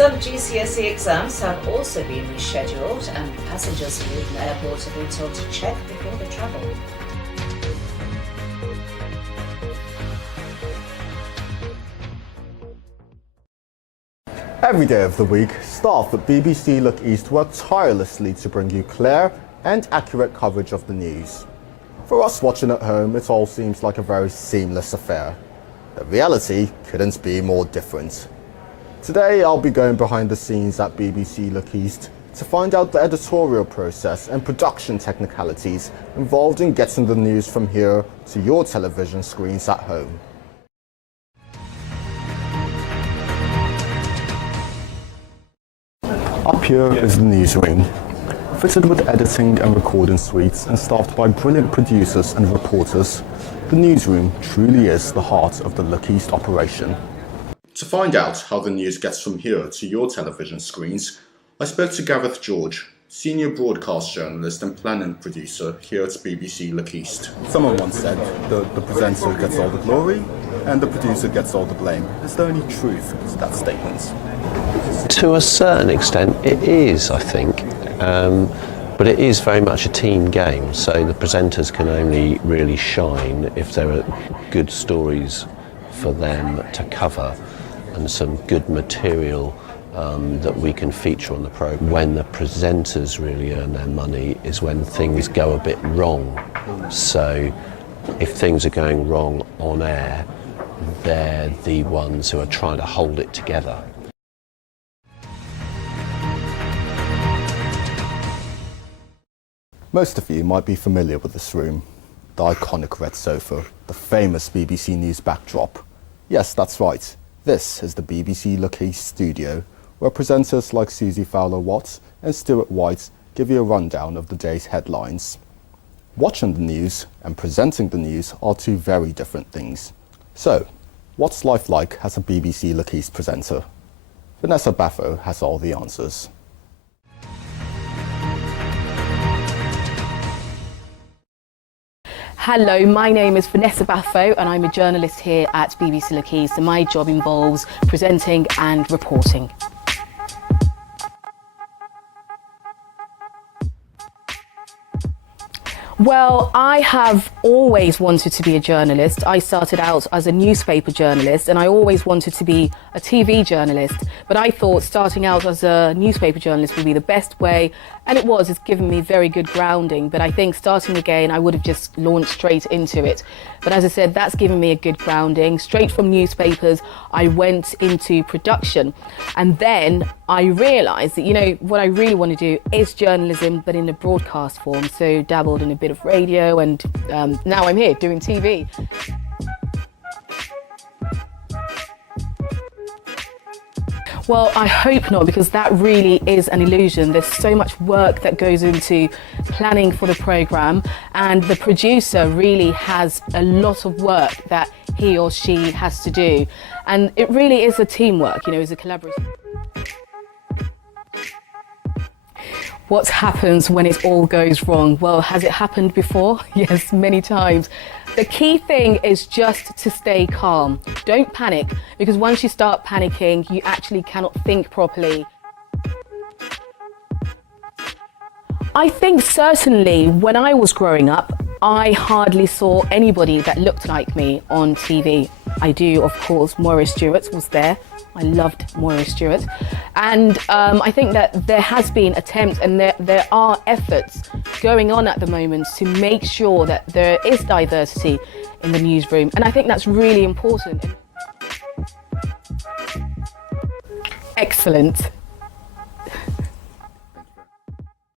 Some GCSE exams have also been rescheduled, and passengers who leave the airport have been told to check before they travel. Every day of the week, staff at BBC Look East work tirelessly to bring you clear and accurate coverage of the news. For us watching at home, it all seems like a very seamless affair. The reality couldn't be more different. Today, I'll be going behind the scenes at BBC Look East to find out the editorial process and production technicalities involved in getting the news from here to your television screens at home. Up here is the newsroom, fitted with editing and recording suites and staffed by brilliant producers and reporters. The newsroom truly is the heart of the Look East operation. To find out how the news gets from here to your television screens, I spoke to Gareth George, senior broadcast journalist and planning producer here at BBC Look East. Someone once said that the presenter gets all the glory and the producer gets all the blame. Is there any truth to that statement? To a certain extent it is, I think, but it is very much a team game, so the presenters can only really shine if there are good stories for them to cover and some good material that we can feature on the programme. When the presenters really earn their money is when things go a bit wrong. So if things are going wrong on air, they're the ones who are trying to hold it together. Most of you might be familiar with this room. The iconic red sofa, the famous BBC News backdrop. Yes, that's right. This is the BBC Look East studio, where presenters like Susie Fowler-Watts and Stuart White give you a rundown of the day's headlines. Watching the news and presenting the news are two very different things. So, what's life like as a BBC Look East presenter? Vanessa Baffo has all the answers. Hello, my name is Vanessa Baffo and I'm a journalist here at BBC Look East, and my job involves presenting and reporting. Well, I have always wanted to be a journalist. I started out as a newspaper journalist and I always wanted to be a TV journalist. But I thought starting out as a newspaper journalist would be the best way, and it was. It's given me very good grounding. But I think starting again, I would have just launched straight into it. But as I said, that's given me a good grounding. Straight from newspapers, I went into production. And then I realised that, you know, what I really want to do is journalism, but in a broadcast form. So dabbled in a bit of radio, and now I'm here doing TV. Well, I hope not, because that really is an illusion. There's so much work that goes into planning for the programme, and the producer really has a lot of work that he or she has to do. And it really is a teamwork, you know, it's a collaboration. What happens when it all goes wrong? Well, has it happened before? Yes, many times. The key thing is just to stay calm. Don't panic, because once you start panicking, you actually cannot think properly. I think certainly when I was growing up, I hardly saw anybody that looked like me on TV. I do, of course, Maurice Stewart was there. I loved Maurice Stewart. And I think that there has been attempts, and there are efforts going on at the moment to make sure that there is diversity in the newsroom. And I think that's really important. Excellent.